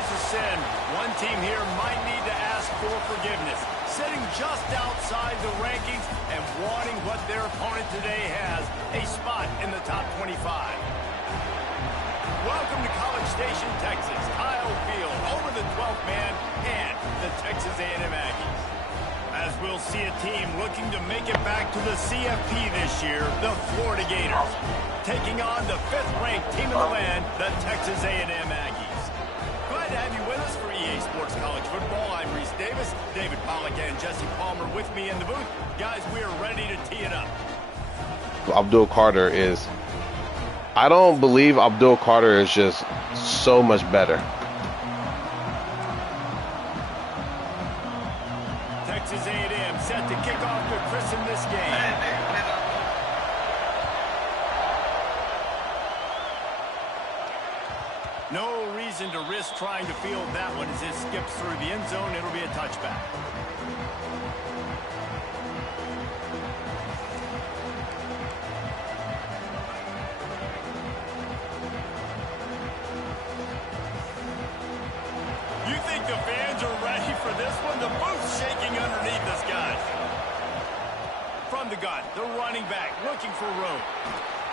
is a sin. One team here might need to ask for forgiveness, sitting just outside the rankings and wanting what their opponent today has, a spot in the top 25. Welcome to College Station, Texas. Kyle Field over the 12th man and the Texas A&M Aggies. As we'll see a team looking to make it back to the CFP this year, the Florida Gators, taking on the 5th-ranked team in the land, the Texas A&M Aggies. Glad to have you with us for EA Sports College Football. I'm Reese Davis, David Pollack and Jesse Palmer with me in the booth. Guys, we are ready to tee it up. Abdul Carter is... I don't believe Abdul Carter is just so much better. Texas A&M set to kick off to christen this game. No reason to risk trying to field that one as it skips through the end zone. It'll be a touchback. You think the fans are ready for this one? The booth's shaking underneath us, guys. From the gun, the running back looking for room.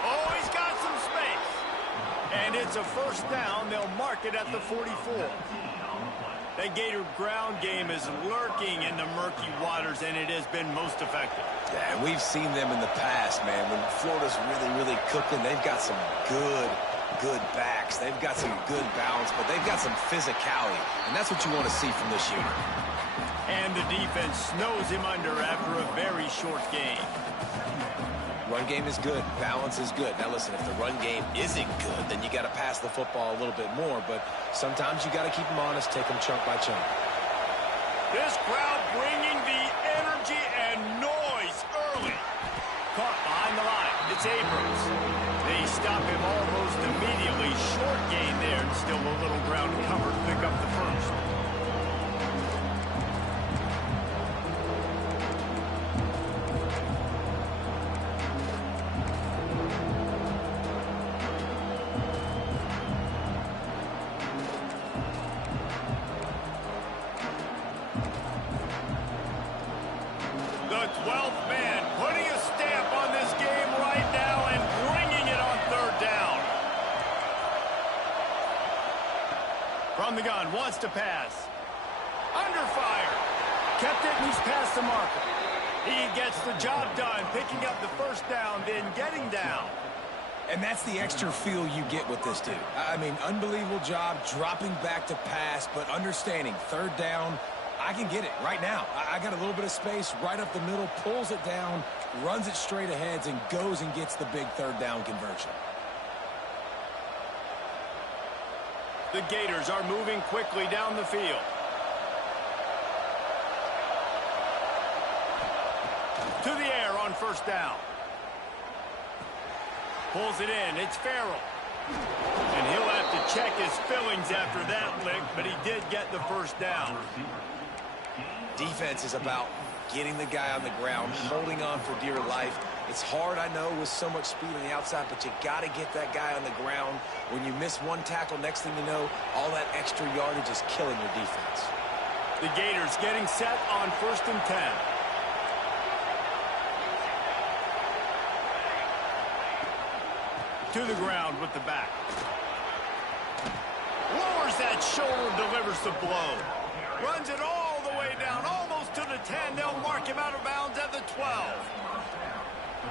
Oh, he's got some space. And it's a first down. They'll mark it at the 44. The Gator ground game is lurking in the murky waters, and it has been most effective. Yeah, we've seen them in the past, man. When Florida's really cooking, they've got some good backs. They've got some good balance, but they've got some physicality, and that's what you want to see from this unit. And the defense snows him under after a very short game. Run game is good. Balance is good. Now, listen, if the run game isn't good, then you got to pass the football a little bit more, but sometimes you got to keep them honest, take them chunk by chunk. This crowd bringing the energy and noise early. Caught behind the line. It's Abrams. They stop him almost immediately. Short gain there, and still a little ground cover to pick up the first. The 12th man putting a stamp on this game right now and bringing it on third down. From the gun, wants to pass. Under fire. Kept it and he's past the marker. He gets the job done, picking up the first down, then getting down. And that's the extra feel you get with this dude. I mean, unbelievable job dropping back to pass, but understanding third down, I can get it right now. I got a little bit of space right up the middle, pulls it down, runs it straight ahead, and goes and gets the big third down conversion. The Gators are moving quickly down the field. To the air on first down. Pulls it in. It's Farrell. And he'll have to check his fillings after that lick, but he did get the first down. Defense is about getting the guy on the ground, holding on for dear life. It's hard, I know, with so much speed on the outside, but you got to get that guy on the ground. When you miss one tackle, next thing you know, all that extra yardage is killing your defense. The Gators getting set on 1st and 10. To the ground with the back. Lowers that shoulder, delivers the blow. Runs it all the way down, almost to the 10. They'll mark him out of bounds at the 12.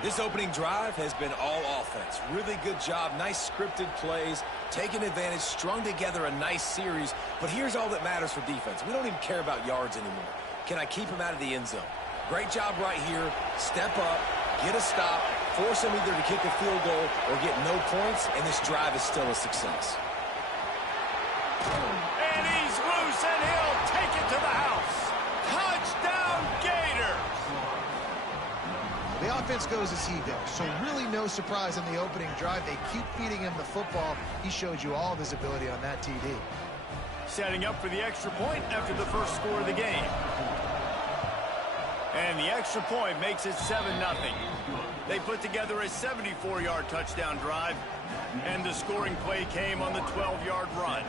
This opening drive has been all offense. Really good job, nice scripted plays, taking advantage, strung together a nice series. But here's all that matters for defense. We don't even care about yards anymore. Can I keep him out of the end zone? Great job right here. Step up, get a stop, force him either to kick a field goal or get no points, and this drive is still a success. And he's loose, and he'll take it to the house. Touchdown, Gators! The offense goes as he goes, so really no surprise in the opening drive. They keep feeding him the football. He showed you all of his ability on that TD. Setting up for the extra point after the first score of the game. And the extra point makes it 7-0. They put together a 74-yard touchdown drive, and the scoring play came on the 12-yard run.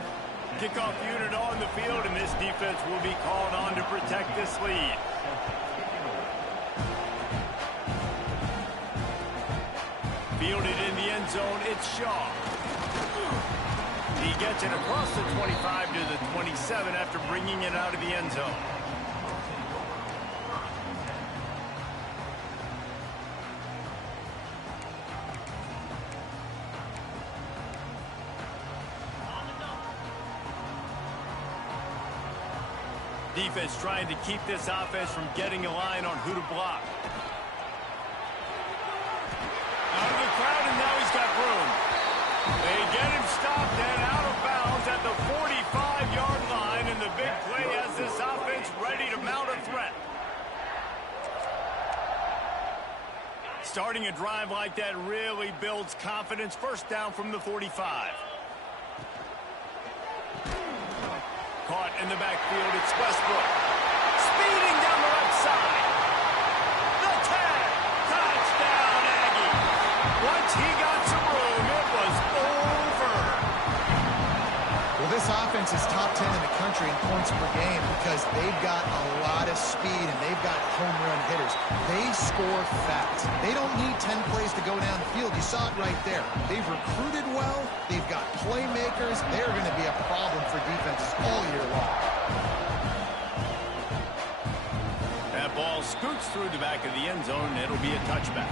Kickoff unit on the field, and this defense will be called on to protect this lead. Fielded in the end zone, it's Shaw. He gets it across the 25 to the 27 after bringing it out of the end zone. Defense trying to keep this offense from getting a line on who to block. Out of the crowd, and now he's got room. They get him stopped and out of bounds at the 45-yard line, and the big play has this offense ready to mount a threat. Starting a drive like that really builds confidence. First down from the 45. Caught in the backfield, it's Westbrook. Speeding down the left side. The 10. Touchdown, Aggie. Once he got some room, it was over. Well, this offense is top 10 in the country in points per game because they've got a lot of speed and they've got home run hitters. They score fast. They don't need 10 plays to go down the field. You saw it right there. They've recruited well. They've got playmakers. They're going to be a problem for defenses all year long. That ball scoots through the back of the end zone, and it'll be a touchback.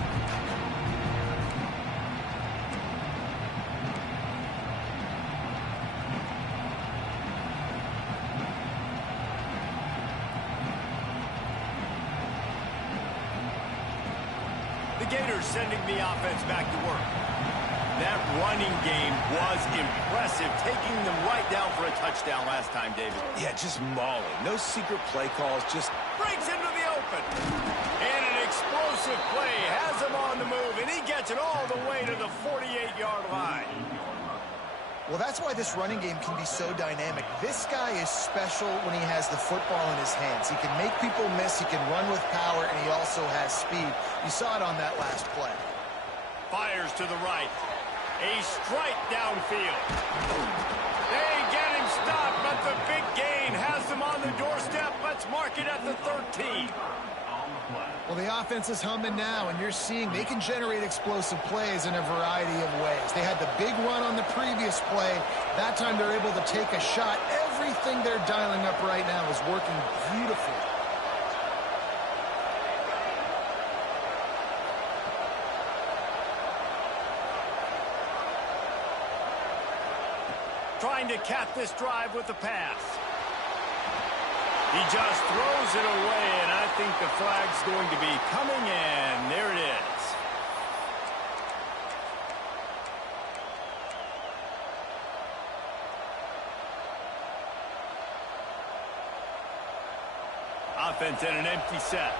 The Gators sending the offense back to work. That running game was impressive, taking them right down for a touchdown last time, David. Yeah, just mauling. No secret play calls, just Breaks into the open. And an explosive play has him on the move, and he gets it all the way to the 48-yard line. Well, that's why this running game can be so dynamic. This guy is special when he has the football in his hands. He can make people miss, he can run with power, and he also has speed. You saw it on that last play. Fires to the right. A strike downfield. They get him stopped, but the big gain has them on the doorstep. Let's mark it at the 13. Well, the offense is humming now, and you're seeing they can generate explosive plays in a variety of ways. They had the big run on the previous play. That time they're able to take a shot. Everything they're dialing up right now is working beautifully. Trying to cap this drive with the pass. He just throws it away, and I think the flag's going to be coming in. There it is. Offense in an empty set.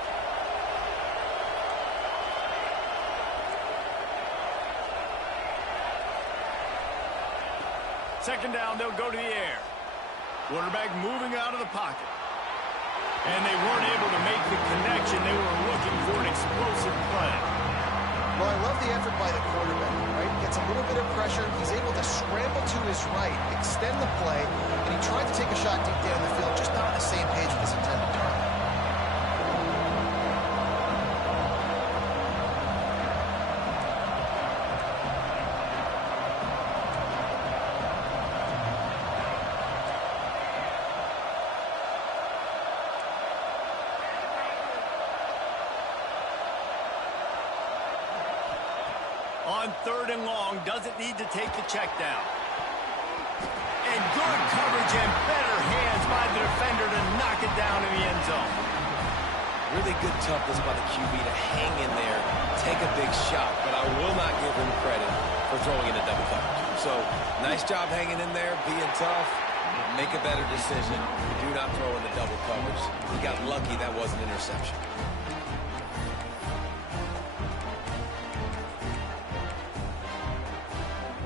Second down, they'll go to the air. Quarterback moving out of the pocket. And they weren't able to make the connection. They were looking for an explosive play. Well, I love the effort by the quarterback, right? Gets a little bit of pressure. He's able to scramble to his right, extend the play, and he tried to take a shot deep down the field, just not on the same page with his intended target. On third and long, doesn't need to take the check down. And good coverage and better hands by the defender to knock it down in the end zone. really good toughness by the QB to hang in there, take a big shot, but I will not give him credit for throwing into double coverage. So, nice job hanging in there, being tough. Make a better decision. Do not throw into double coverage. He got lucky that was an interception.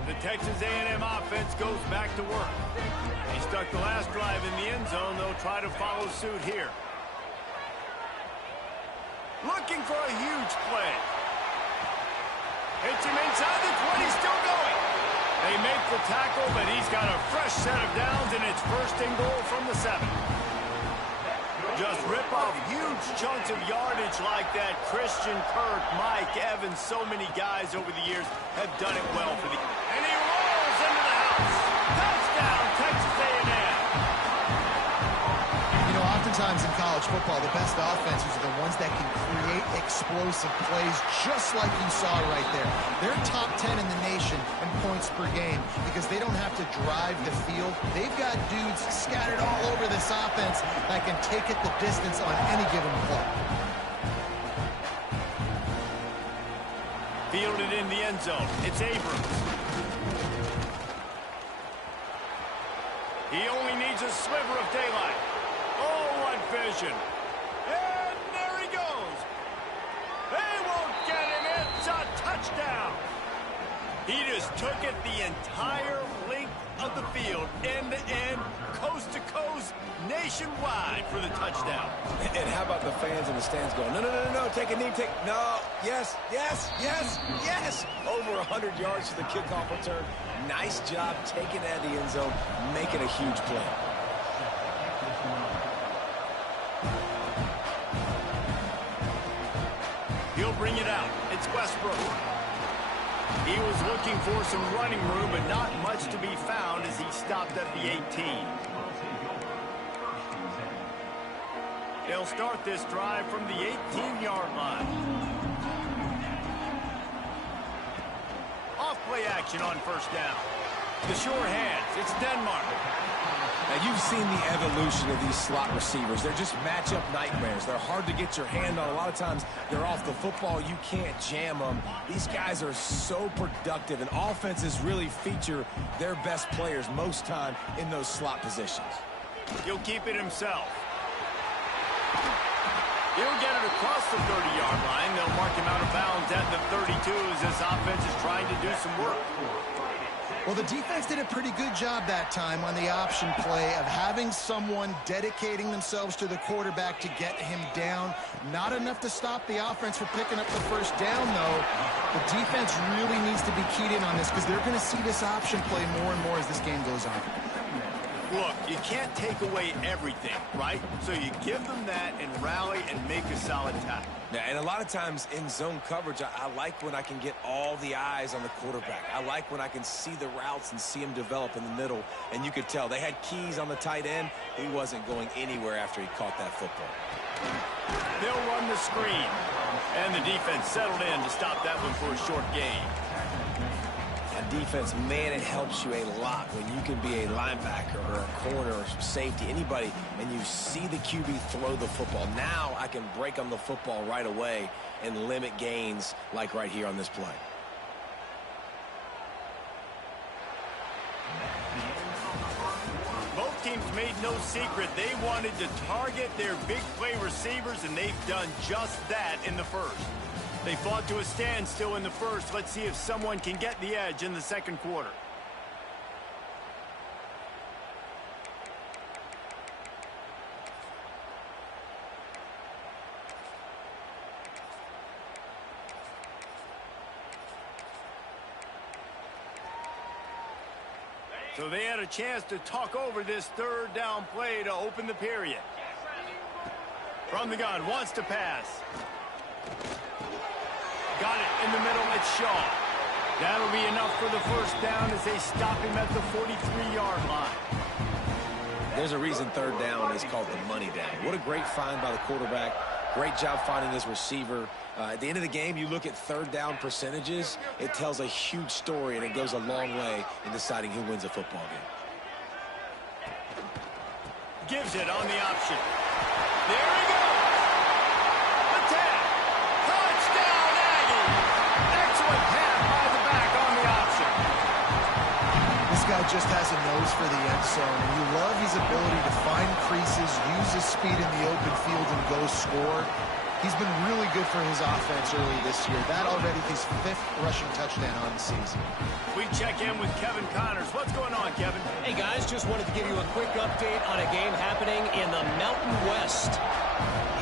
The Texas A&M offense goes back to work. They stuck the last drive in the end zone. They'll try to follow suit here. Looking for a huge play. Hits him inside the 20, still going. They make the tackle, but he's got a fresh set of downs, and it's first and goal from the 7. Just rip off huge chunks of yardage like that. Christian Kirk, Mike Evans, so many guys over the years have done it well for the... And he rolls into the house. Touchdown, Texas A&M. You know, oftentimes in college football, the best offenses are the ones that can create explosive plays just like you saw right there. They're top 10 in the nation in points per game because they don't have to drive the field. They've got dudes scattered all over this offense that can take it the distance on any given play. Fielded in the end zone. It's Abrams. He only needs a sliver of daylight. Oh, what vision. And there he goes. They won't get him. It's a touchdown. He just took it the entire length of the field, end to end, coast to coast, nationwide for the touchdown. And how about the fans in the stands going, no, no, no, no, no, take a knee, no, yes, yes, yes, yes. Over 100 yards to the kickoff return. Nice job taking that in the end zone, making a huge play. He'll bring it out. It's Westbrook. He was looking for some running room, but not much to be found as he stopped at the 18. They'll start this drive from the 18-yard line. Off-play action on first down. The sure hands. It's Denmark. Now, you've seen the evolution of these slot receivers. They're just matchup nightmares. They're hard to get your hand on. A lot of times, they're off the football. You can't jam them. These guys are so productive, and offenses really feature their best players most time in those slot positions. He'll keep it himself. He'll get it across the 30-yard line. They'll mark him out of bounds at the 32 as this offense is trying to do some work. Well, the defense did a pretty good job that time on the option play of having someone dedicating themselves to the quarterback to get him down. Not enough to stop the offense from picking up the first down, though. The defense really needs to be keyed in on this because they're going to see this option play more and more as this game goes on. Look, you can't take away everything, right? So you give them that and rally and make a solid tackle. Yeah, and a lot of times in zone coverage, I like when I can get all the eyes on the quarterback. I like when I can see the routes and see him develop in the middle. And you could tell they had keys on the tight end. He wasn't going anywhere after he caught that football. They'll run the screen. And the defense settled in to stop that one for a short gain. Defense, man, it helps you a lot when you can be a linebacker or a corner or safety, anybody, and you see the QB throw the football. Now I can break on the football right away and limit gains like right here on this play. Both teams made no secret they wanted to target their big play receivers, and they've done just that in the first. They fought to a standstill in the first. Let's see if someone can get the edge in the second quarter. So they had a chance to talk over this third down play to open the period. From the gun, wants to pass. Got it in the middle, it's Shaw. That'll be enough for the first down as they stop him at the 43-yard line. There's a reason third down is called the money down. What a great find by the quarterback. Great job finding his receiver. At the end of the game, you look at third down percentages. It tells a huge story, and it goes a long way in deciding who wins a football game. Gives it on the option. There he goes. The tap. Touchdown, Aggie. Excellent pass by the back on the option. This guy just has a nose for the end zone, and you love his ability to find creases, use his speed in the open field, and go score. He's been really good for his offense early this year. That already his 5th rushing touchdown on the season. We check in with Kevin Connors. What's going on, Kevin? Hey, guys, just wanted to give you a quick update on a game happening in the Mountain West.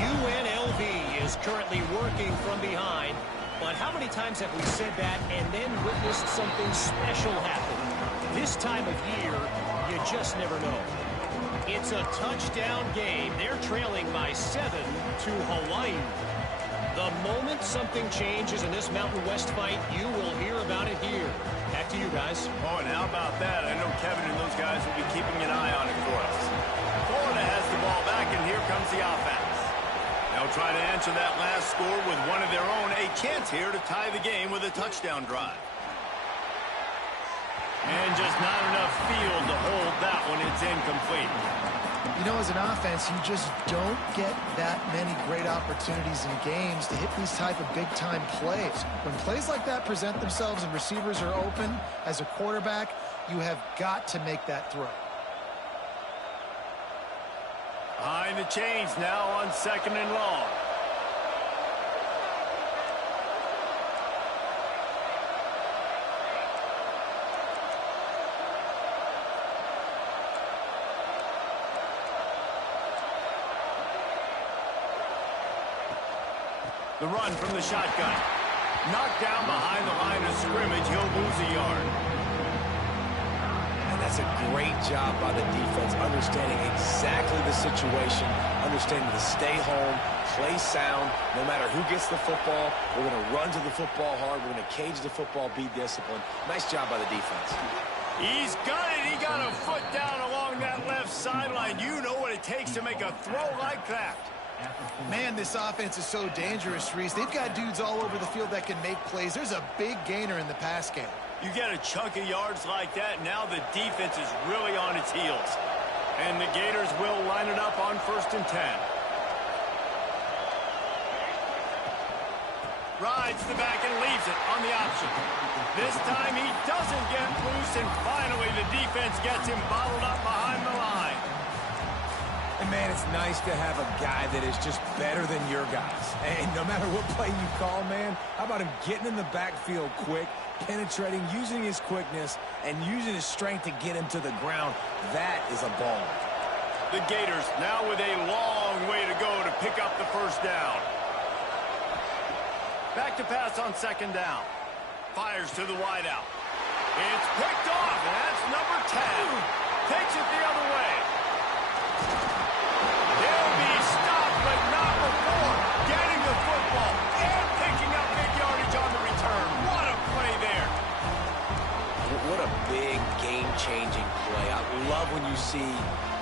UNLV is currently working from behind, but how many times have we said that and then witnessed something special happen? This time of year, you just never know. It's a touchdown game. They're trailing by 7 to Hawaii. The moment something changes in this Mountain West fight, you will hear about it here. Back to you guys. Oh, and how about that? I know Kevin and those guys will be keeping an eye on it for us. Florida has the ball back, and here comes the offense. They'll try to answer that last score with one of their own. A chance here to tie the game with a touchdown drive. And just not enough field to hold that one. It's incomplete. You know, as an offense, you just don't get that many great opportunities in games to hit these type of big-time plays. When plays like that present themselves and receivers are open, as a quarterback, you have got to make that throw. Behind the chains now on 2nd and long. The run from the shotgun. Knocked down behind the line of scrimmage. He'll lose a yard. And that's a great job by the defense, understanding exactly the situation, understanding to stay home, play sound. No matter who gets the football, we're going to run to the football hard. We're going to cage the football, be disciplined. Nice job by the defense. He's got it. He got a foot down along that left sideline. You know what it takes to make a throw like that. Man, this offense is so dangerous, Reese. They've got dudes all over the field that can make plays. There's a big gainer in the pass game. You get a chunk of yards like that, now the defense is really on its heels. And the Gators will line it up on 1st and 10. Rides the back and leaves it on the option. This time he doesn't get loose, and finally the defense gets him bottled up behind the line. And, man, it's nice to have a guy that is just better than your guys. And no matter what play you call, man, how about him getting in the backfield quick, penetrating, using his quickness, and using his strength to get him to the ground? That is a ball. The Gators now with a long way to go to pick up the 1st down. Back to pass on 2nd down. Fires to the wideout. It's picked off, and that's number 10. Takes it the other way. They'll be stopped, but not before getting the football and picking up big yardage on the return. What a play there. What a big game-changing play. I love when you see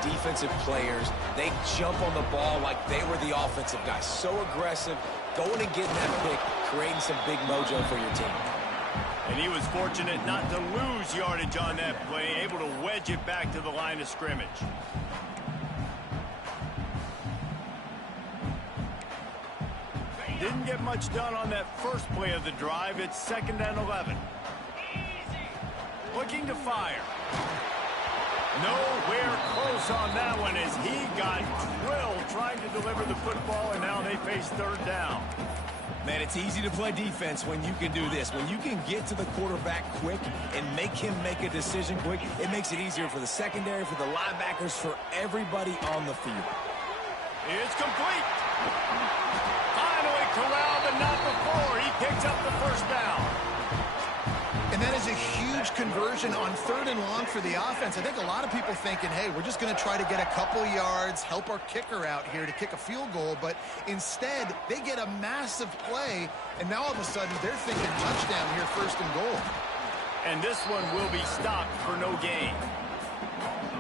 defensive players, they jump on the ball like they were the offensive guys. So aggressive, going and getting that pick, creating some big mojo for your team. And he was fortunate not to lose yardage on that play, able to wedge it back to the line of scrimmage. Didn't get much done on that first play of the drive. It's 2nd and 11. Looking to fire. Nowhere close on that one as he got drilled trying to deliver the football, and now they face 3rd down. Man, it's easy to play defense when you can do this. When you can get to the quarterback quick and make him make a decision quick, it makes it easier for the secondary, for the linebackers, for everybody on the field. It's complete. Finally corralled, but not before. He picks up the 1st down. And that is a huge conversion on 3rd and long for the offense. I think a lot of people thinking, hey, we're just going to try to get a couple yards, help our kicker out here to kick a field goal. But instead, they get a massive play, and now all of a sudden they're thinking touchdown here, 1st and goal. And this one will be stopped for no gain.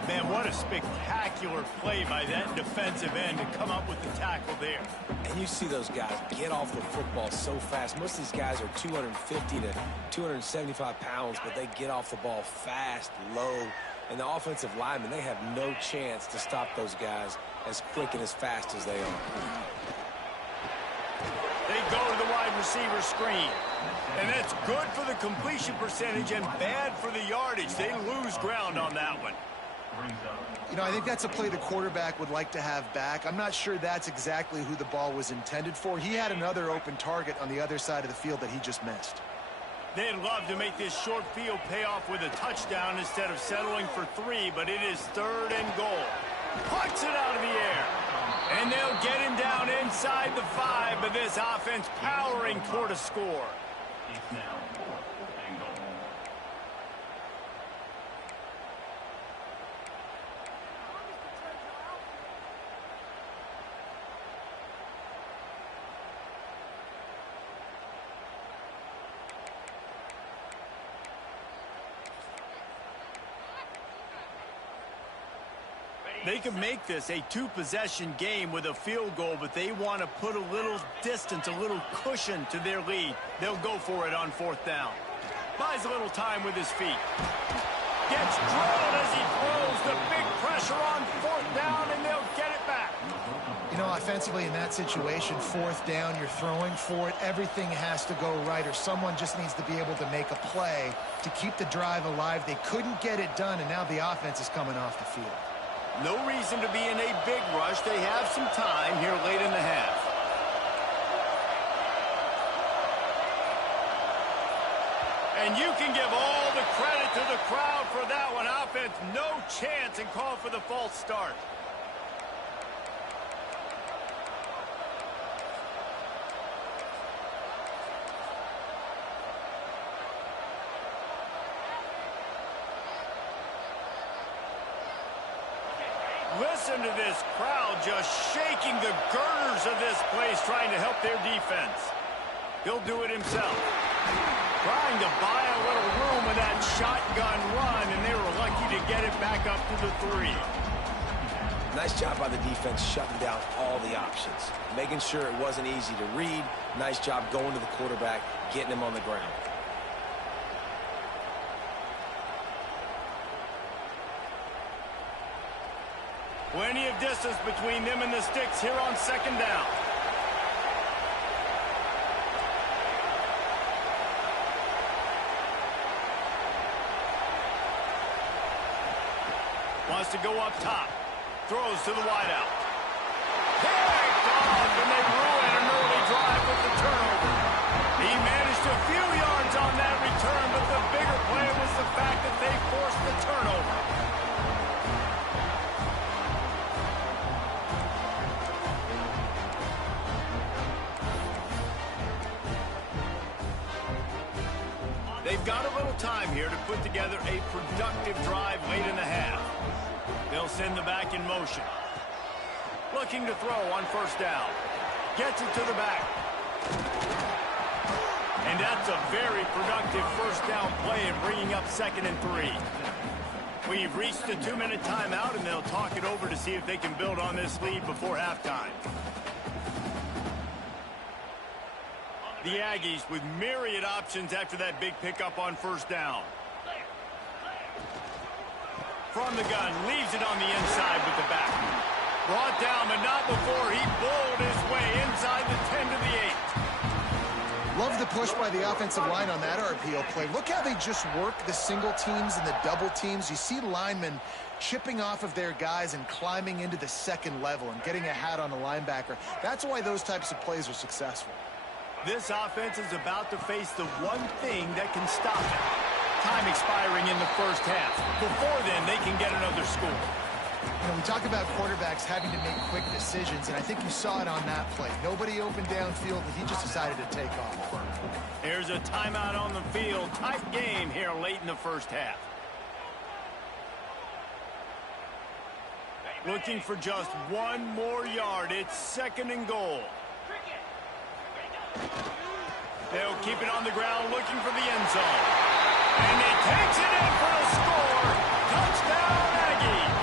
Man, what a spectacular play by that defensive end to come up with the tackle there. And you see those guys get off the football so fast. Most of these guys are 250 to 275 pounds, but they get off the ball fast, low. And the offensive linemen, they have no chance to stop those guys as quick and as fast as they are. They go to the wide receiver screen. And that's good for the completion percentage and bad for the yardage. They lose ground on that one. You know, I think that's a play the quarterback would like to have back. I'm not sure that's exactly who the ball was intended for. He had another open target on the other side of the field that he just missed. They'd love to make this short field pay off with a touchdown instead of settling for 3, but it is 3rd and goal. Puts it out of the air. And they'll get him down inside the 5, but this offense powering toward a score. They could make this a two-possession game with a field goal, but they want to put a little distance, a little cushion to their lead. They'll go for it on 4th down. Buys a little time with his feet. Gets drilled as he throws. The big pressure on 4th down, and they'll get it back. You know, offensively in that situation, 4th down, you're throwing for it. Everything has to go right, or someone just needs to be able to make a play to keep the drive alive. They couldn't get it done, and now the offense is coming off the field. No reason to be in a big rush. They have some time here late in the half. And you can give all the credit to the crowd for that one. Offense, no chance, and call for the false start. Listen to this crowd just shaking the girders of this place, trying to help their defense. He'll do it himself. Trying to buy a little room with that shotgun run, and they were lucky to get it back up to the 3. Nice job by the defense shutting down all the options. Making sure it wasn't easy to read. Nice job going to the quarterback, getting him on the ground. Plenty of distance between them and the sticks here on 2nd down. Wants to go up top. Throws to the wideout. Picked off, and they ruin an early drive with the turnover. He managed a few yards on that return, but the bigger play was the fact that they forced the turnover. They've got a little time here to put together a productive drive late in the half. They'll send the back in motion. Looking to throw on 1st down. Gets it to the back. And that's a very productive 1st down play and bringing up 2nd and 3. We've reached a 2-minute timeout, and they'll talk it over to see if they can build on this lead before halftime. The Aggies with myriad options after that big pickup on 1st down. From the gun, leaves it on the inside with the back. Brought down, but not before he bowled his way inside the 10 to the 8. Love the push by the offensive line on that RPO play. Look how they just work the single teams and the double teams. You see linemen chipping off of their guys and climbing into the 2nd level and getting a hat on the linebacker. That's why those types of plays are successful. This offense is about to face the one thing that can stop it. Time expiring in the 1st half. Before then, they can get another score. You know, we talk about quarterbacks having to make quick decisions, and I think you saw it on that play. Nobody open downfield, and he just decided to take off. Here's a timeout on the field. Tight game here late in the 1st half. Looking for just one more yard. It's 2nd and goal. They'll keep it on the ground, looking for the end zone. And he takes it in for a score. Touchdown, Aggies.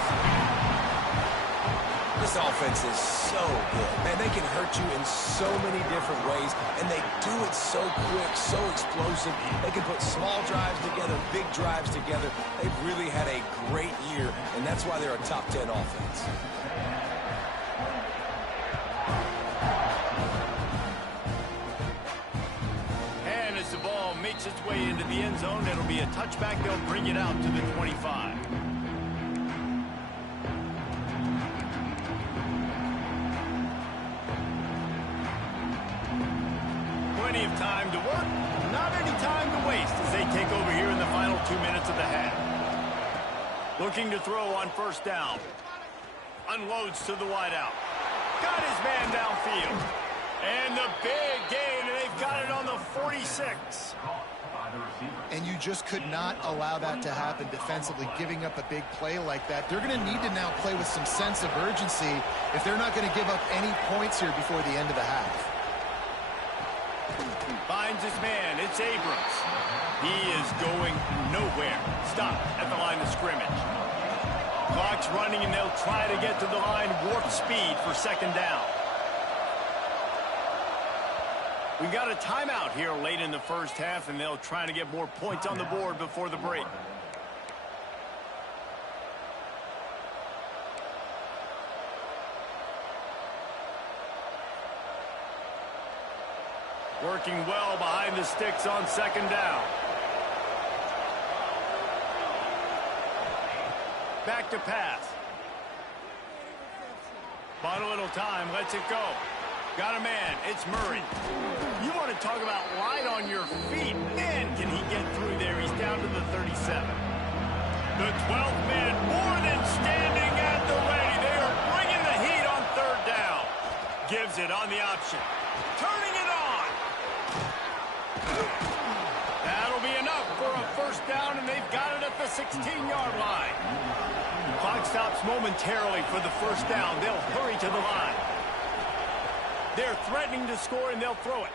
This offense is so good. Man, they can hurt you in so many different ways, and they do it so quick, so explosive. They can put small drives together, big drives together. They've really had a great year, and that's why they're a top 10 offense. The ball makes its way into the end zone. It'll be a touchback. They'll bring it out to the 25. Plenty of time to work, not any time to waste as they take over here in the final 2 minutes of the half. Looking to throw on 1st down. Unloads to the wideout. Got his man downfield. And the big gain, and they've got it on the 46. And you just could not allow that to happen defensively, giving up a big play like that. They're going to need to now play with some sense of urgency if they're not going to give up any points here before the end of the half. Finds his man. It's Abrams. He is going nowhere. Stop at the line of scrimmage. Clock's running, and they'll try to get to the line warp speed for second down. We've got a timeout here late in the first half, and they'll try to get more points on the board before the break. Working well behind the sticks on second down. Back to pass. Bought a little time, lets it go. Got a man, it's Murray. You want to talk about light on your feet. Man, can he get through there? He's down to the 37. The 12th man more than standing at the ready. They are bringing the heat on third down. Gives it on the option. Turning it on. That'll be enough for a first down, and they've got it at the 16-yard line. Clock stops momentarily for the first down. They'll hurry to the line. They're threatening to score, and they'll throw it.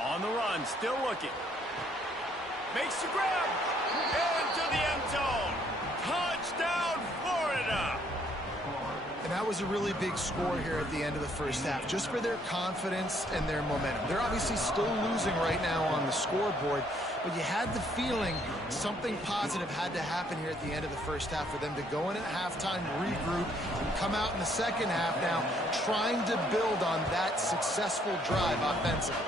On the run, still looking. Makes the grab. Into the end zone. Touchdown, Florida. And that was a really big score here at the end of the first half, just for their confidence and their momentum. They're obviously still losing right now on the scoreboard, but you had the feeling something positive had to happen here at the end of the first half for them to go in at halftime, regroup, and come out in the second half now trying to build on that successful drive offensively.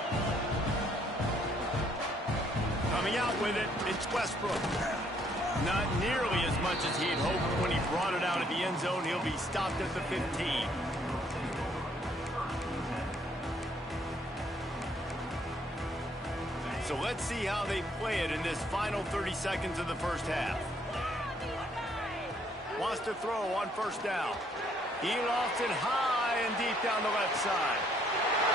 Coming out with it, it's Westbrook. Not nearly as much as he had hoped when he brought it out of the end zone. He'll be stopped at the 15. So let's see how they play it in this final 30 seconds of the first half. Wants to throw on first down. He lofts it high and deep down the left side.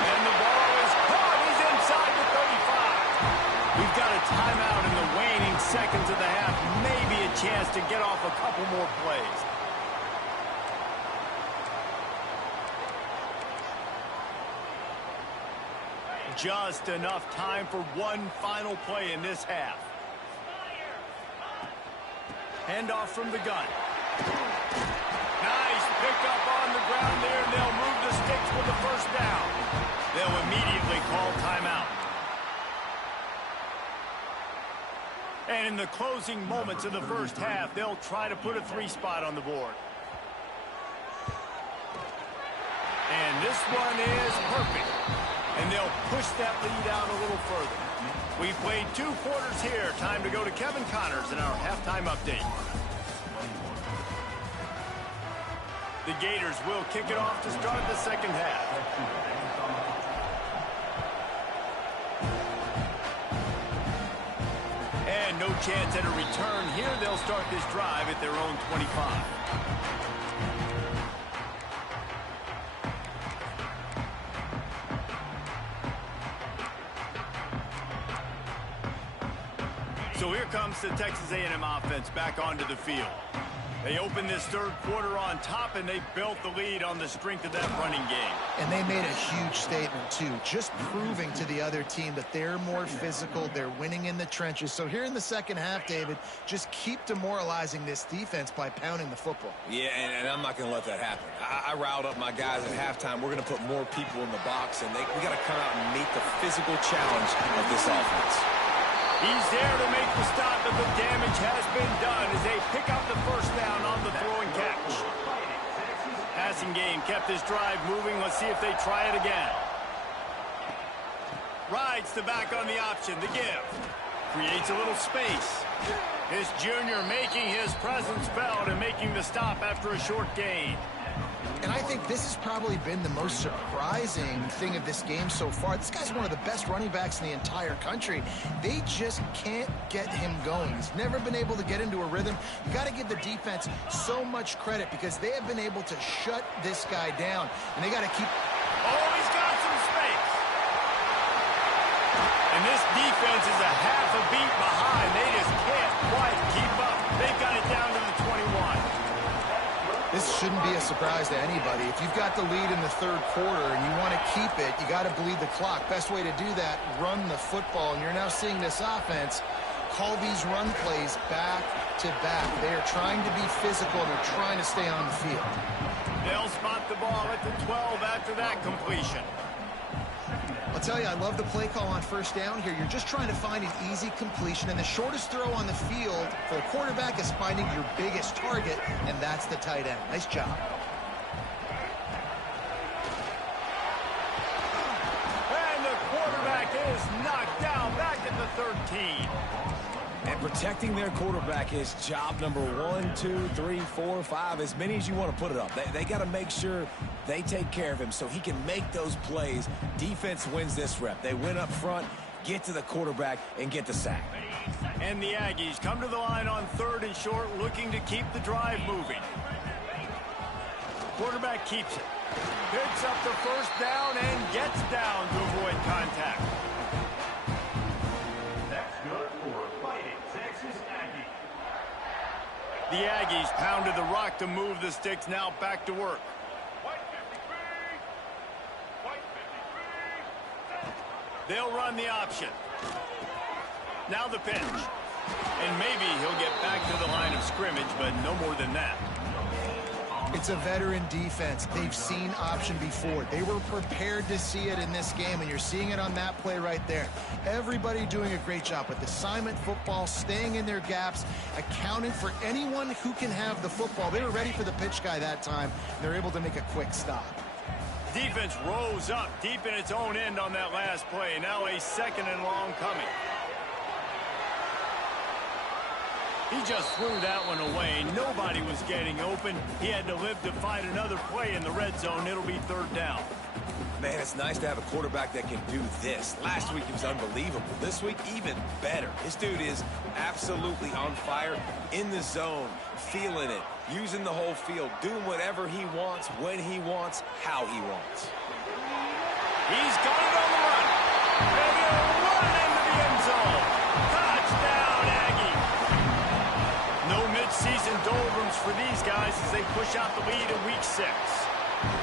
And the ball is caught. He's inside the 35. We've got a timeout in the waning seconds of the half. Maybe a chance to get off a couple more plays. Just enough time for one final play in this half. Handoff from the gun. Nice pickup on the ground there, and they'll move the sticks with the first down. They'll immediately call timeout. And in the closing moments of the first half, they'll try to put a 3-spot on the board. And this one is perfect. And they'll push that lead out a little further. We've played 2 quarters here. Time to go to Kevin Connors in our halftime update. The Gators will kick it off to start the second half. And no chance at a return here. They'll start this drive at their own 25. So here comes the Texas A&M offense back onto the field. They open this third quarter on top, and they built the lead on the strength of that running game. And they made a huge statement, too, just proving to the other team that they're more physical, they're winning in the trenches. So here in the second half, David, just keep demoralizing this defense by pounding the football. Yeah, and I'm not going to let that happen. I riled up my guys at halftime. We're going to put more people in the box, and we got to come out and meet the physical challenge of this offense. He's there to make the stop, but the damage has been done as they pick up the first down on the throwing catch. Passing game kept this drive moving. Let's see if they try it again. Rides the back on the option. The give. Creates a little space. This junior making his presence felt and making the stop after a short gain. And I think this has probably been the most surprising thing of this game so far. This guy's one of the best running backs in the entire country. They just can't get him going. He's never been able to get into a rhythm. You got to give the defense so much credit because they have been able to shut this guy down. And they got to keep... Oh, he's got some space. And this defense is a half a beat behind. They just can't quite keep up. They've got it down to the 21. This shouldn't be a surprise to anybody. If you've got the lead in the third quarter and you want to keep it, you got to bleed the clock. Best way to do that, run the football. And you're now seeing this offense call these run plays back to back. They are trying to be physical, and they're trying to stay on the field. They'll spot the ball at the 12 after that completion. I'll tell you, I love the play call on first down here. You're just trying to find an easy completion, and the shortest throw on the field for the quarterback is finding your biggest target, and that's the tight end. Nice job. And the quarterback is knocked down back at the 13. And protecting their quarterback is job number 1, 2, 3, 4, 5, as many as you want to put it up. They got to make sure they take care of him so he can make those plays. Defense wins this rep. They win up front, get to the quarterback, and get the sack. And the Aggies come to the line on 3rd and short, looking to keep the drive moving. Quarterback keeps it. Picks up the first down and gets down to avoid contact. The Aggies pounded the rock to move the sticks, now back to work. They'll run the option. Now the pitch. And maybe he'll get back to the line of scrimmage, but no more than that. It's a veteran defense. They've seen option before. They were prepared to see it in this game, and you're seeing it on that play right there. Everybody doing a great job with assignment football, staying in their gaps, accounting for anyone who can have the football. They were ready for the pitch guy that time. They're able to make a quick stop. Defense rose up deep in its own end on that last play. Now a 2nd and long coming. He just threw that one away. Nobody was getting open. He had to live to fight another play in the red zone. It'll be 3rd down. Man, it's nice to have a quarterback that can do this. Last week, he was unbelievable. This week, even better. This dude is absolutely on fire, in the zone, feeling it, using the whole field, doing whatever he wants, when he wants, how he wants. He's got it on the run. And he'll run into the end zone. Touchdown, Aggie. No mid-season doldrums for these guys as they push out the lead in week 6.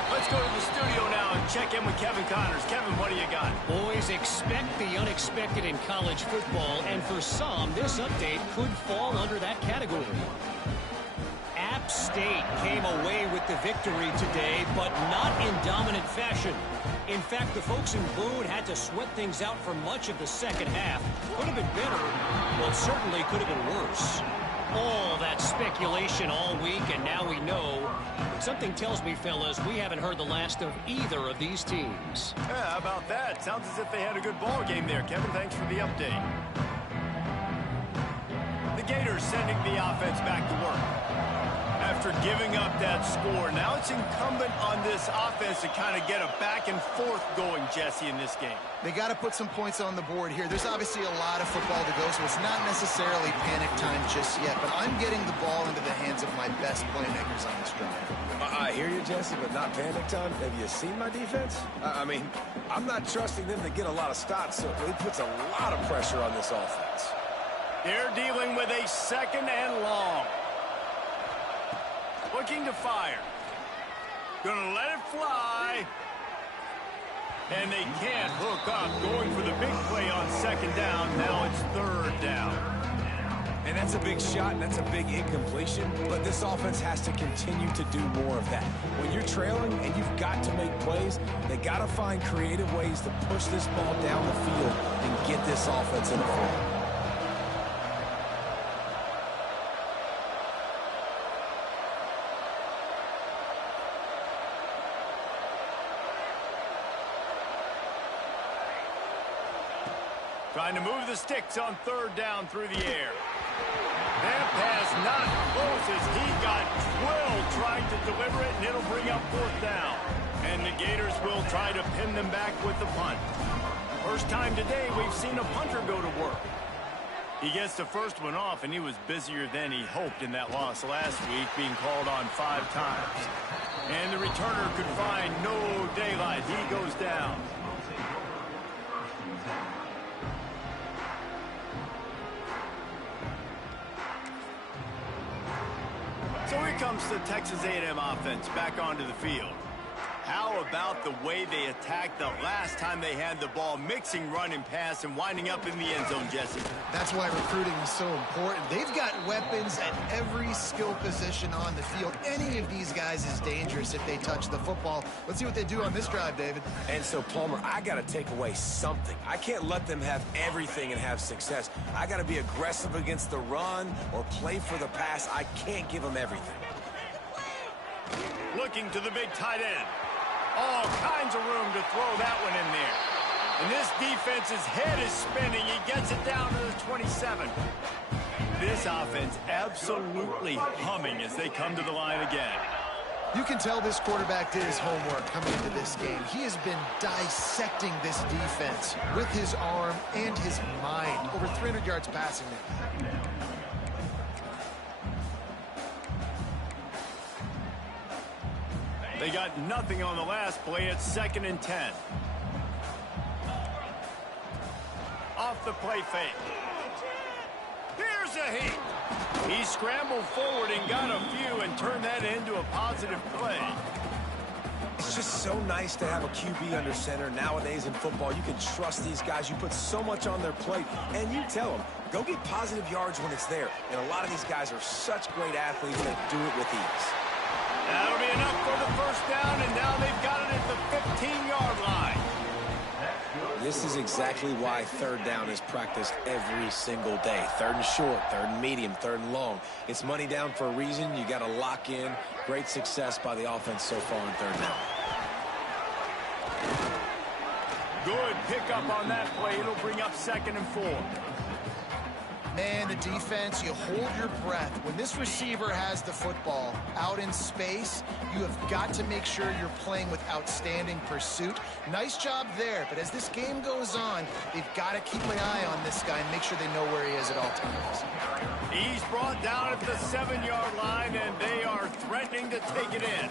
Let's go to the studio now and check in with Kevin Connors. Kevin, what do you got? Boys, expect the unexpected in college football, and for some, this update could fall under that category. App State came away with the victory today, but not in dominant fashion. In fact, the folks in Boone had to sweat things out for much of the second half. Could have been better, well, certainly could have been worse. All that speculation all week, and now we know. But something tells me, fellas, we haven't heard the last of either of these teams. Yeah, how about that? Sounds as if they had a good ball game there. Kevin, thanks for the update. The Gators sending the offense back to work. After giving up that score, now it's incumbent on this offense to kind of get a back and forth going, Jesse, in this game. They got to put some points on the board here. There's obviously a lot of football to go, so it's not necessarily panic time just yet, but I'm getting the ball into the hands of my best playmakers on this drive. I hear you, Jesse, but not panic time. Have you seen my defense? I mean, I'm not trusting them to get a lot of stops, so it puts a lot of pressure on this offense. They're dealing with a 2nd and long. Looking to fire. Gonna let it fly. And they can't hook up. Going for the big play on 2nd down. Now it's 3rd down. And that's a big shot, and that's a big incompletion, but this offense has to continue to do more of that. When you're trailing and you've got to make plays, they got to find creative ways to push this ball down the field and get this offense in the field. Trying to move the sticks on 3rd down through the air. That pass not close as he got drilled trying to deliver it, and it'll bring up 4th down. And the Gators will try to pin them back with the punt. First time today we've seen a punter go to work. He gets the first one off, and he was busier than he hoped in that loss last week, being called on 5 times. And the returner could find no daylight. He goes down. So here comes the Texas A&M offense back onto the field. How about the way they attacked the last time they had the ball, mixing run and pass and winding up in the end zone, Jesse? That's why recruiting is so important. They've got weapons at every skill position on the field. Any of these guys is dangerous if they touch the football. Let's see what they do on this drive, David. And so, Palmer, I got to take away something. I can't let them have everything and have success. I got to be aggressive against the run or play for the pass. I can't give them everything. Looking to the big tight end. All kinds of room to throw that one in there. And this defense's head is spinning. He gets it down to the 27. This offense absolutely humming as they come to the line again. You can tell this quarterback did his homework coming into this game. He has been dissecting this defense with his arm and his mind. Over 300 yards passing now. They got nothing on the last play. It's 2nd and 10. Off the play fake. Here's a heat. He scrambled forward and got a few and turned that into a positive play. It's just so nice to have a QB under center. Nowadays in football, you can trust these guys. You put so much on their plate, and you tell them, go get positive yards when it's there. And a lot of these guys are such great athletes that do it with ease. That'll be enough for the first down, and now they've got it at the 15-yard line. This is exactly why 3rd down is practiced every single day. 3rd and short, 3rd and medium, 3rd and long. It's money down for a reason. You got to lock in. Great success by the offense so far on 3rd down. Good pickup on that play. It'll bring up 2nd and 4. Man, the defense, you hold your breath. When this receiver has the football out in space, you have got to make sure you're playing with outstanding pursuit. Nice job there, but as this game goes on, they've got to keep an eye on this guy and make sure they know where he is at all times. He's brought down at the 7-yard line, and they are threatening to take it in.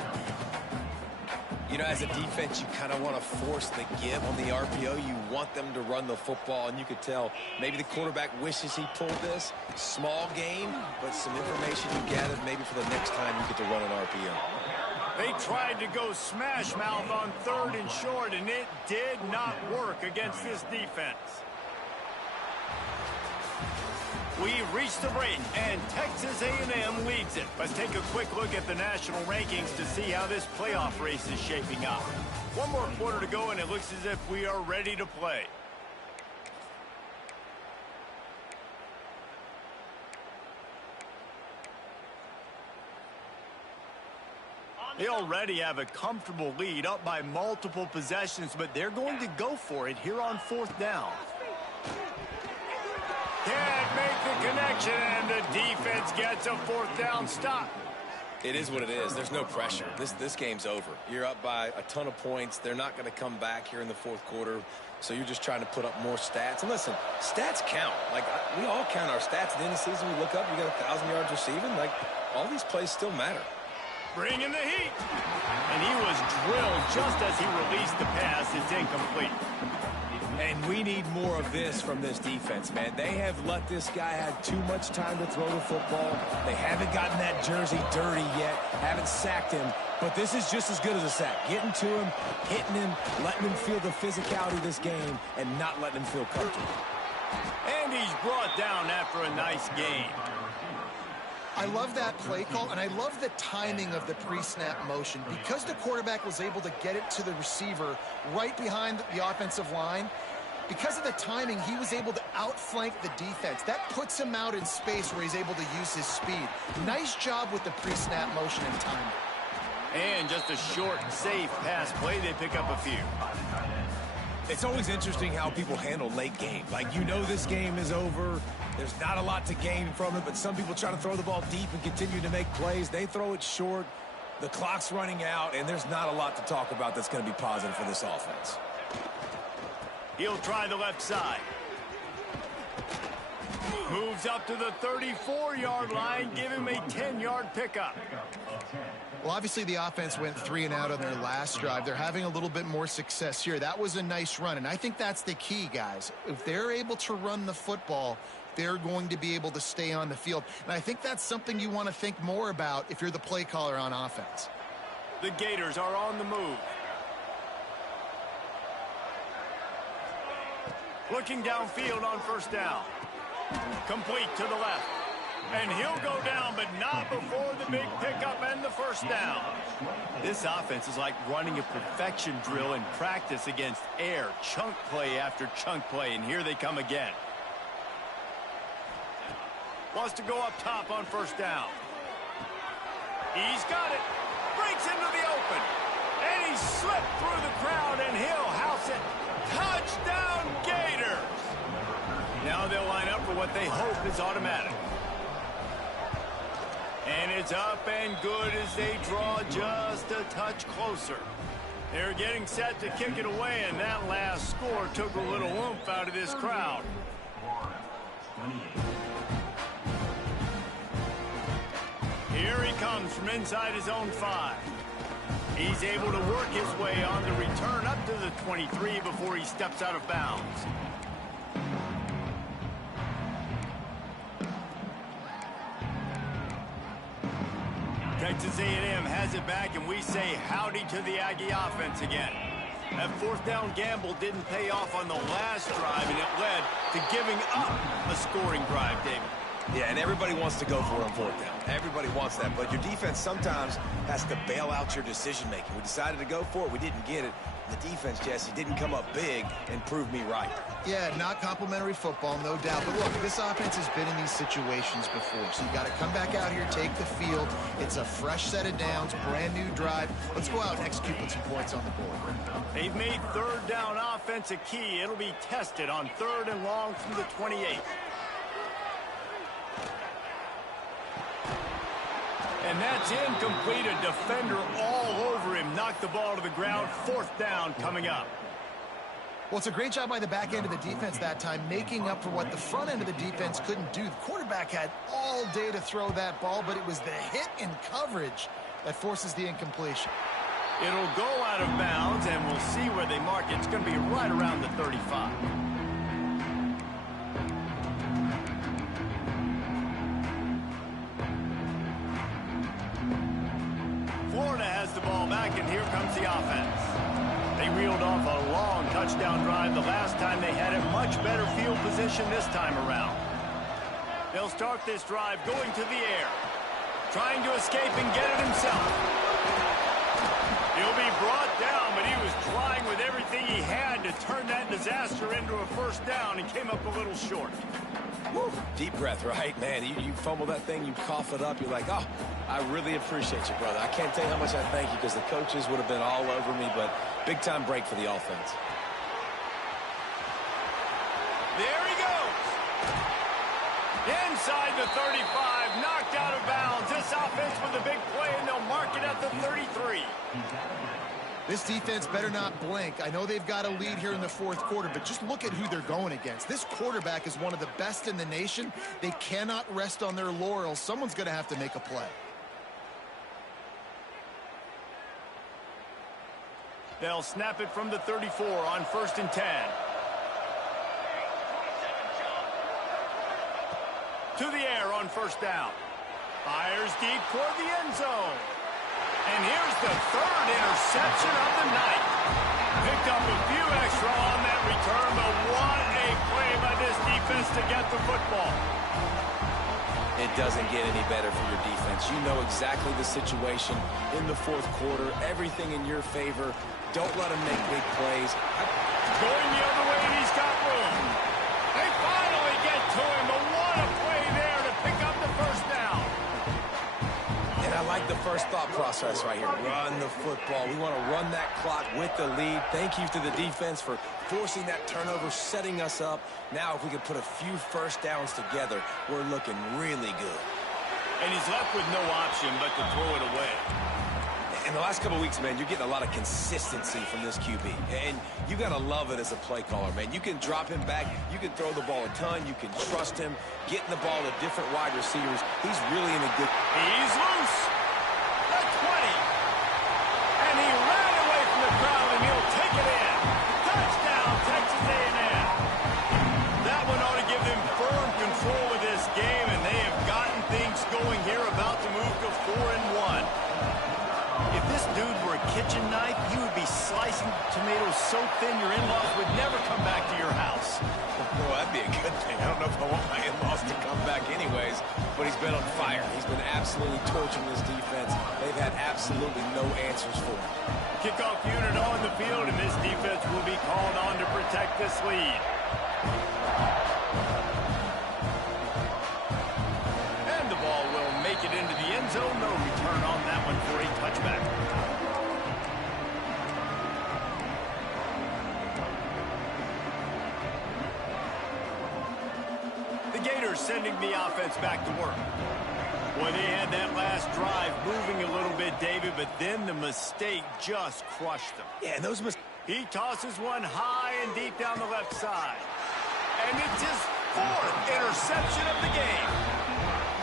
You know, as a defense, you kind of want to force the give on the RPO. You want them to run the football, and you could tell maybe the quarterback wishes he pulled this. Small game, but some information you gathered maybe for the next time you get to run an RPO. They tried to go smash mouth on 3rd and short, and it did not work against this defense. We've reached the break, and Texas A&M leads it. Let's take a quick look at the national rankings to see how this playoff race is shaping up. One more quarter to go, and it looks as if we are ready to play. They already have a comfortable lead, up by multiple possessions, but they're going to go for it here on 4th down. Can't make the connection, and the defense gets a 4th down stop. It is what it is. There's no pressure. This game's over. You're up by a ton of points. They're not going to come back here in the 4th quarter, so you're just trying to put up more stats. And listen, stats count. Like, we all count our stats. At the end of the season, we look up, you got 1,000 yards receiving. Like, all these plays still matter. Bringing the heat. And he was drilled just as he released the pass. It's incomplete. And we need more of this from this defense, man. They have let this guy have too much time to throw the football. They haven't gotten that jersey dirty yet, haven't sacked him. But this is just as good as a sack. Getting to him, hitting him, letting him feel the physicality of this game, and not letting him feel comfortable. And he's brought down after a nice gain. I love that play call, and I love the timing of the pre-snap motion. Because the quarterback was able to get it to the receiver right behind the offensive line, because of the timing, he was able to outflank the defense. That puts him out in space where he's able to use his speed. Nice job with the pre-snap motion and timing. And just a short, safe pass play. They pick up a few. It's always interesting how people handle late game. Like, you know this game is over. There's not a lot to gain from it, but some people try to throw the ball deep and continue to make plays. They throw it short. The clock's running out, and there's not a lot to talk about that's going to be positive for this offense. He'll try the left side. Moves up to the 34-yard line. Give him a 10-yard pickup. Well, obviously the offense went 3 and out on their last drive. They're having a little bit more success here. That was a nice run, and I think that's the key, guys. If they're able to run the football, they're going to be able to stay on the field. And I think that's something you want to think more about if you're the play caller on offense. The Gators are on the move. Looking downfield on first down. Complete to the left. And he'll go down, but not before the big pickup and the first down. This offense is like running a perfection drill in practice against air. Chunk play after chunk play, and here they come again. Wants to go up top on first down. He's got it. Breaks into the open. And he slipped through the crowd, and he'll house it. Touchdown, Gators! Now they'll line up for what they hope is automatic. And it's up and good as they draw just a touch closer. They're getting set to kick it away, and that last score took a little oomph out of this crowd. Here he comes from inside his own 5. He's able to work his way on the return up to the 23 before he steps out of bounds. Texas A&M has it back, and we say howdy to the Aggie offense again. That fourth down gamble didn't pay off on the last drive, and it led to giving up a scoring drive, David. Yeah, and everybody wants to go for it on fourth down. Everybody wants that, but your defense sometimes has to bail out your decision-making. We decided to go for it. We didn't get it. The defense, Jesse, didn't come up big and prove me right. Yeah, not complimentary football, no doubt. But look, this offense has been in these situations before. So you got to come back out here, take the field. It's a fresh set of downs, brand new drive. Let's go out and execute with some points on the board. They've made third down offense a key. It'll be tested on 3rd and long from the 28. And that's incomplete. A defender all over him. Knocked the ball to the ground. 4th down coming up. Well, it's a great job by the back end of the defense that time, making up for what the front end of the defense couldn't do. The quarterback had all day to throw that ball, but it was the hit in coverage that forces the incompletion. It'll go out of bounds, and we'll see where they mark it. It's going to be right around the 35. Florida has the ball back, and here comes the offense. They reeled off a long touchdown drive the last time. They had a much better field position this time around. They'll start this drive going to the air, trying to escape and get it himself. He'll be brought down, but he was trying with everything he had to turn that disaster into a first down and came up a little short. Woo. Deep breath, right? Man, you fumble that thing, you cough it up, you're like, oh, I really appreciate you, brother. I can't tell you how much I thank you because the coaches would have been all over me, but big-time break for the offense. There he goes. Inside the 35, knocked out of bounds. This offense with a big play, and they'll mark it at the 33. This defense better not blink. I know they've got a lead here in the 4th quarter, but just look at who they're going against. This quarterback is one of the best in the nation. They cannot rest on their laurels. Someone's going to have to make a play. They'll snap it from the 34 on 1st and 10. To the air on 1st down. Fires deep toward the end zone. And here's the 3rd interception of the night. Picked up a few extra on that return, but what a play by this defense to get the football. It doesn't get any better for your defense. You know exactly the situation in the 4th quarter. Everything in your favor. Don't let them make big plays. Going the other way, and he's got room. They finally get to him, but what a play there to pick up the first down. And I like the first thought process right here. Run the football. We want to run that clock with the lead. Thank you to the defense for forcing that turnover, setting us up. Now, if we could put a few first downs together, we're looking really good. And he's left with no option but to throw it away. In the last couple of weeks, man, you're getting a lot of consistency from this QB. And you got to love it as a play caller, man. You can drop him back. You can throw the ball a ton. You can trust him, getting the ball to different wide receivers. He's really in a good... He's loose. The 20. And he ran away from the crowd, and he'll take it in. Touchdown, Texas A&M. That one ought to give them firm control of this game, and they have gotten things going here, about to move to 4-1. If this dude were a kitchen knife, you would be slicing tomatoes so thin your in-laws would never come back to your house. Well, that'd be a good thing. I don't know if I want my in-laws to come back anyways, but he's been on fire. He's been absolutely torching this defense. They've had absolutely no answers for him. Kickoff unit on the field, and this defense will be called on to protect this lead. And the ball will make it into the end zone. No return on that one for a touchback. The Gators sending the offense back to work. Boy, they had that last drive moving a little bit, David, but then the mistake just crushed them. Yeah, those He tosses one high and deep down the left side. And it's his fourth interception of the game.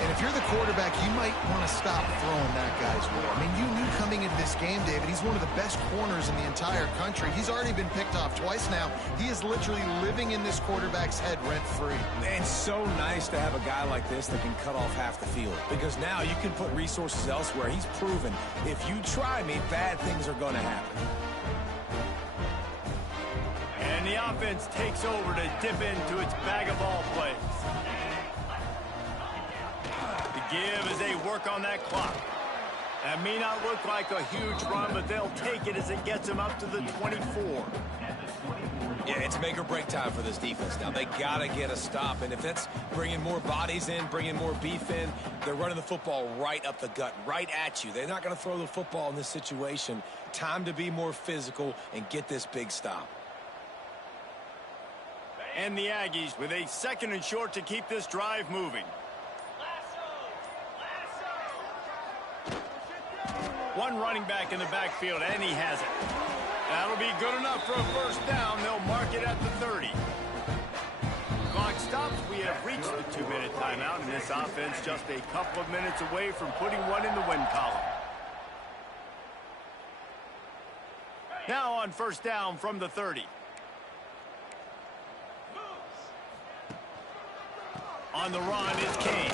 And if you're the quarterback, you might want to stop throwing that guy's way. I mean, you knew coming into this game, David, he's one of the best corners in the entire country. He's already been picked off twice now. He is literally living in this quarterback's head rent-free. And so nice to have a guy like this that can cut off half the field. Because now you can put resources elsewhere. He's proven, if you try me, bad things are going to happen. And the offense takes over to dip into its bag of ball plays. The give as they work on that clock. That may not look like a huge run, but they'll take it as it gets them up to the 24. Yeah, it's make or break time for this defense now. They got to get a stop, and if it's bringing more bodies in, bringing more beef in, they're running the football right up the gut, right at you. They're not going to throw the football in this situation. Time to be more physical and get this big stop. And the Aggies with a 2nd and short to keep this drive moving. One running back in the backfield, and he has it. That'll be good enough for a first down. They'll mark it at the 30. Clock stops. We have reached the 2-minute timeout, and this offense just a couple of minutes away from putting one in the win column. Now on first down from the 30. On the run is Kane.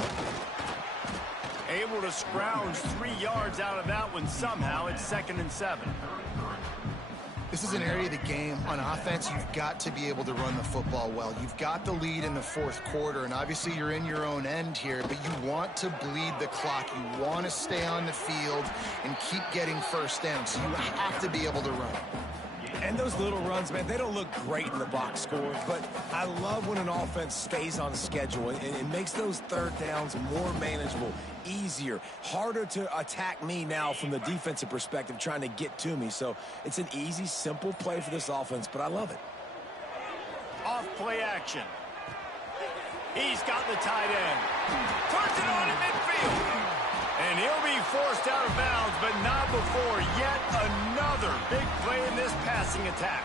Able to scrounge 3 yards out of that one somehow. It's 2nd and 7. This is an area of the game on offense you've got to be able to run the football well. You've got the lead in the 4th quarter, and obviously you're in your own end here, but you want to bleed the clock. You want to stay on the field and keep getting first down, so you have to be able to run. And those little runs, man, they don't look great in the box score, but I love when an offense stays on schedule and it makes those 3rd downs more manageable, easier, harder to attack me now from the defensive perspective trying to get to me. So it's an easy, simple play for this offense, but I love it. Off play action. He's got the tight end. Turns it on in midfield. And he'll be forced out of bounds, but not before yet another big play in this passing attack.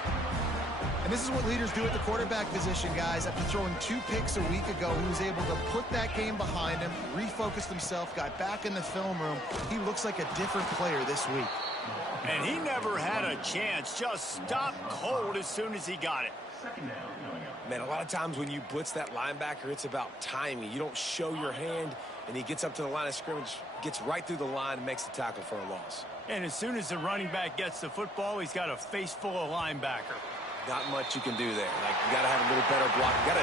And this is what leaders do at the quarterback position, guys. After throwing 2 picks a week ago, he was able to put that game behind him, refocused himself, got back in the film room. He looks like a different player this week. And he never had a chance, just stopped cold as soon as he got it. Man, a lot of times when you blitz that linebacker, it's about timing. You don't show your hand, and he gets up to the line of scrimmage, gets right through the line, and makes the tackle for a loss. And as soon as the running back gets the football, he's got a face full of linebacker. Not much you can do there. Like, you got to have a little better block. You got to